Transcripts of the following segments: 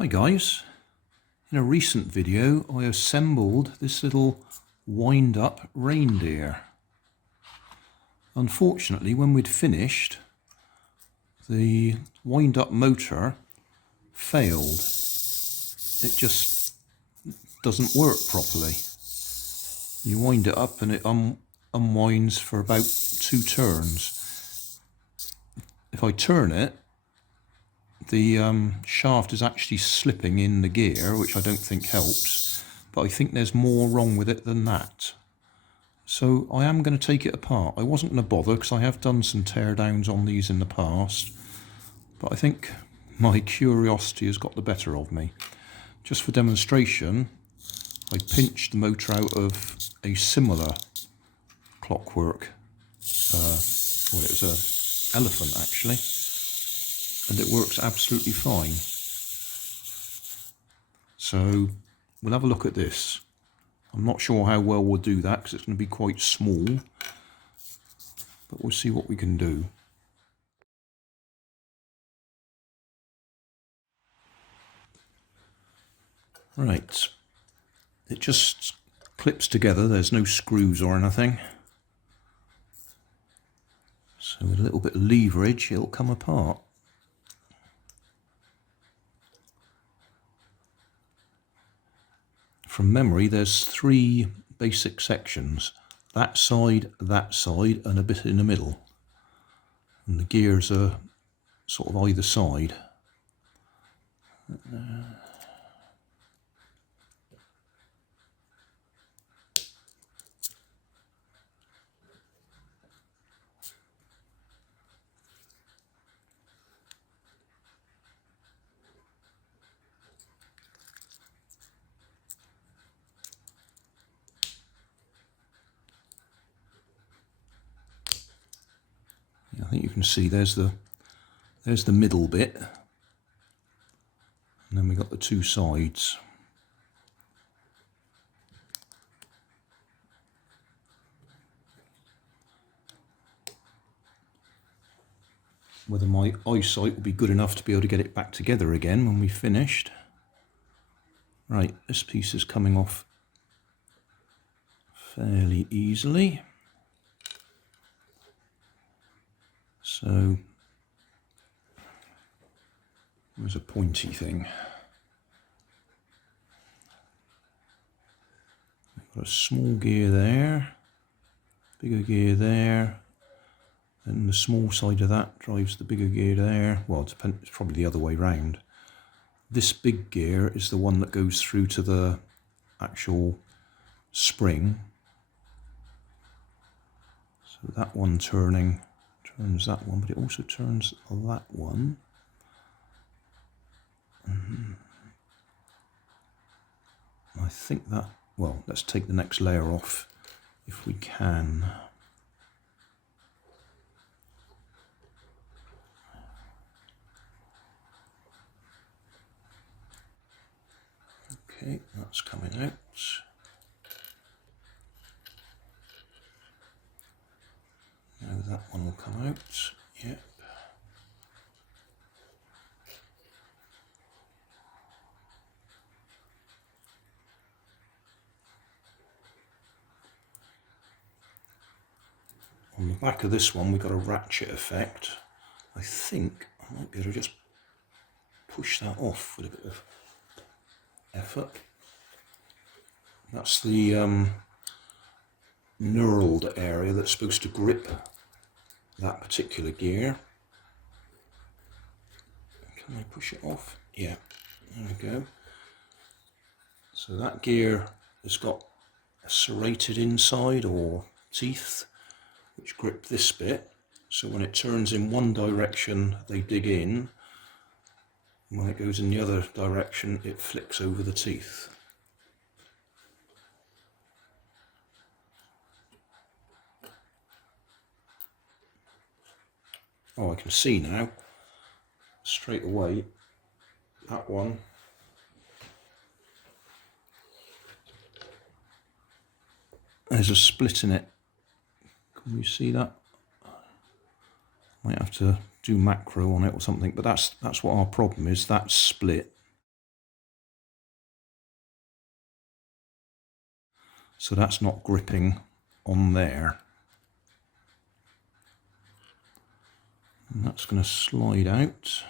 Hi guys, in a recent video I assembled this little wind-up reindeer. Unfortunately, when we'd finished, the wind-up motor failed. It just doesn't work properly. You wind it up and it unwinds for about 2 turns. If I turn it, the shaft is actually slipping in the gear, which I don't think helps, but I think there's more wrong with it than that. So I am going to take it apart. I wasn't going to bother because I have done some teardowns on these in the past, but I think my curiosity has got the better of me. Just for demonstration, I pinched the motor out of a similar clockwork, well, it was an elephant actually, and it works absolutely fine. So we'll have a look at this. I'm not sure how well we'll do that because it's going to be quite small, but we'll see what we can do. Right, it just clips together, there's no screws or anything. So with a little bit of leverage it'll come apart. From memory, there's 3 basic sections. That side, and a bit in the middle. And the gears are sort of either side. I think you can see there's the middle bit, and then we've got the 2 sides. Whether my eyesight will be good enough to be able to get it back together again when we've finished. Right, this piece is coming off fairly easily. So there's a pointy thing. We've got a small gear there, bigger gear there, and the small side of that drives the bigger gear there. Well, it depends, it's probably the other way round. This big gear is the one that goes through to the actual spring. So that one turns that one, but it also turns that one. I think that, well, let's take the next layer off if we can. Okay, that's coming out. Now that one will come out. Yep. On the back of this one, we've got a ratchet effect. I think I might be able to just push that off with a bit of effort. That's the knurled area that's supposed to grip that particular gear. Can I push it off? Yeah, there we go. So that gear has got a serrated inside or teeth which grip this bit, so when it turns in one direction they dig in, and when it goes in the other direction it flicks over the teeth. Oh, I can see now straight away that one there's a split in it. Can you see that? Might have to do macro on it or something, but that's what our problem is, that split. So that's not gripping on there. And that's going to slide out.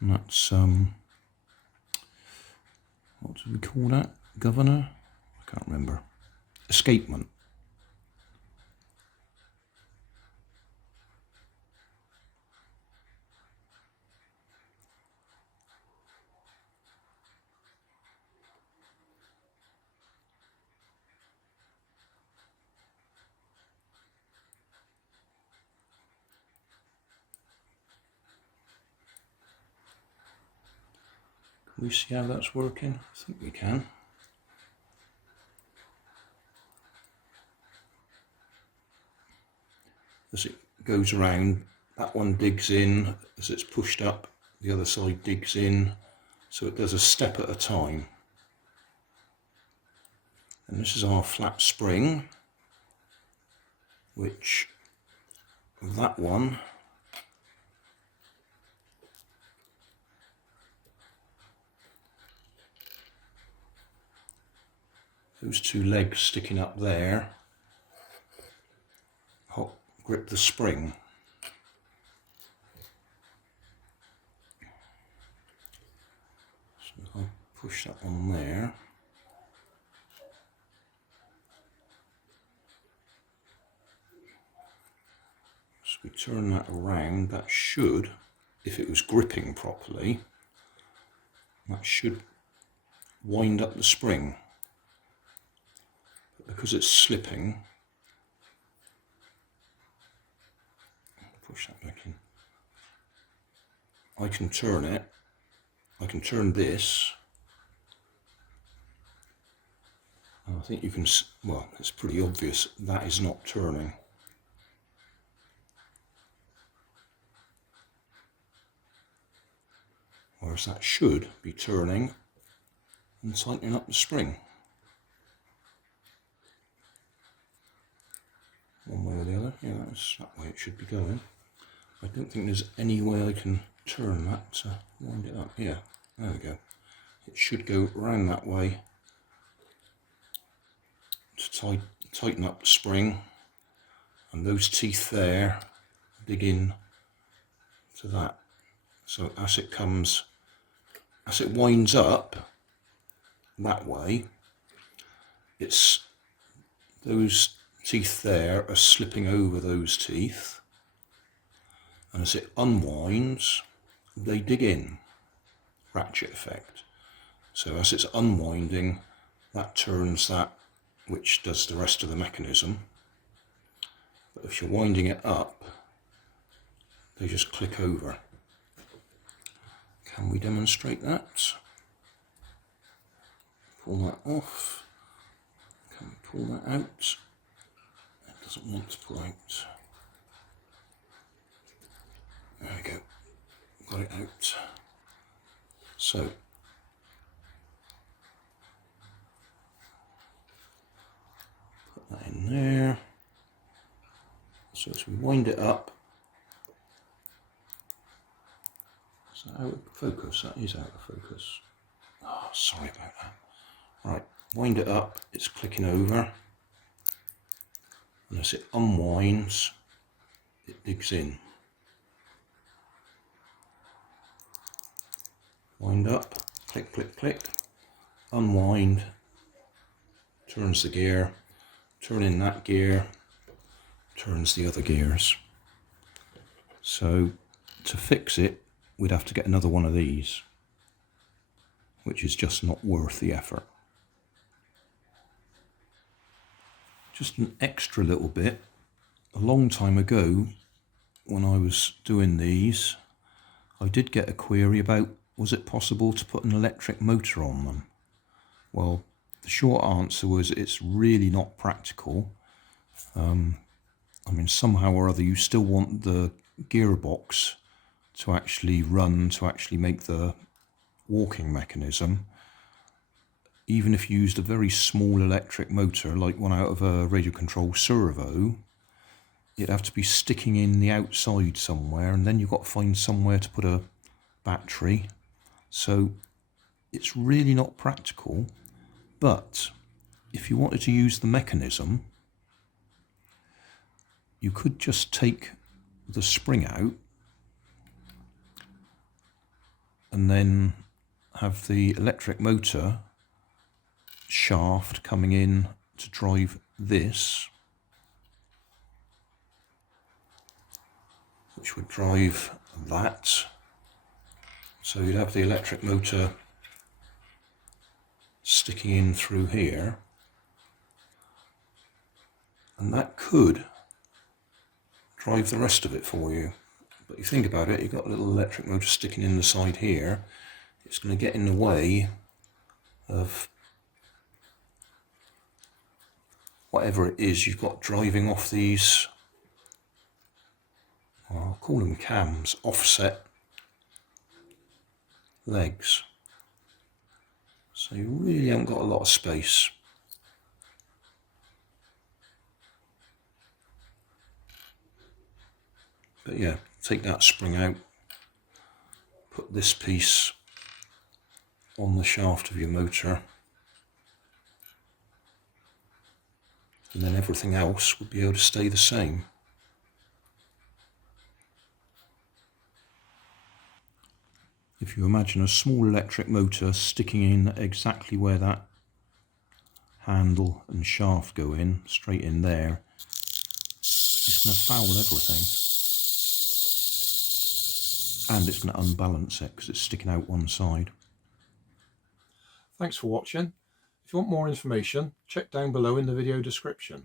And that's, what do we call that? Governor? I can't remember. Escapement. Can we see how that's working? I think we can. As it goes around, that one digs in. As it's pushed up, the other side digs in. So it does a step at a time. And this is our flat spring, which that one those two legs sticking up there grip the spring. So I'll push that on there. So we turn that around. That should, if it was gripping properly, that should wind up the spring. But because it's slipping, push that back in. I can turn it. I can turn this. And I think you can, well, it's pretty obvious that is not turning. Whereas that should be turning and tightening up the spring. One way or the other. Yeah, that's that way it should be going. I don't think there's any way I can turn that to wind it up. Yeah, there we go. It should go around that way to tighten up the spring, and those teeth there dig in to that. So as it comes, as it winds up that way, it's those teeth there are slipping over those teeth, and as it unwinds, they dig in. Ratchet effect. So as it's unwinding, that turns that, which does the rest of the mechanism. But if you're winding it up, they just click over. Can we demonstrate that? Pull that off. Can we pull that out? It doesn't want to pull out. There we go. Got it out. So put that in there. So as we wind it up, is that out of focus? That is out of focus. Oh, sorry about that. Right, wind it up, it's clicking over. And as it unwinds, it digs in. Wind up, click, click, click, unwind, turns the gear, turn in that gear, turns the other gears. So to fix it, we'd have to get another one of these, which is just not worth the effort. Just an extra little bit, a long time ago when I was doing these, I did get a query about, was it possible to put an electric motor on them? Well, the short answer was it's really not practical. I mean, somehow or other you still want the gearbox to actually run, to actually make the walking mechanism. Even if you used a very small electric motor, like one out of a radio control servo, it'd have to be sticking in the outside somewhere, and then you've got to find somewhere to put a battery. So it's really not practical. But if you wanted to use the mechanism, you could just take the spring out and then have the electric motor shaft coming in to drive this, which would drive that. So you'd have the electric motor sticking in through here, and that could drive the rest of it for you. But you think about it, you've got a little electric motor sticking in the side here. It's going to get in the way of whatever it is you've got driving off these, well, I'll call them cams, offset legs. So you really haven't got a lot of space. But yeah, take that spring out, put this piece on the shaft of your motor, and then everything else would be able to stay the same. If you imagine a small electric motor sticking in exactly where that handle and shaft go in, straight in there, it's going to foul everything. And it's going to unbalance it because it's sticking out one side. Thanks for watching. If you want more information, check down below in the video description.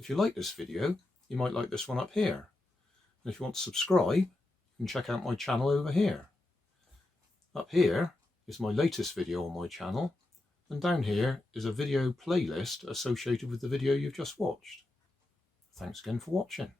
If you like this video, you might like this one up here. And if you want to subscribe, you can check out my channel over here. Up here is my latest video on my channel, and down here is a video playlist associated with the video you've just watched. Thanks again for watching.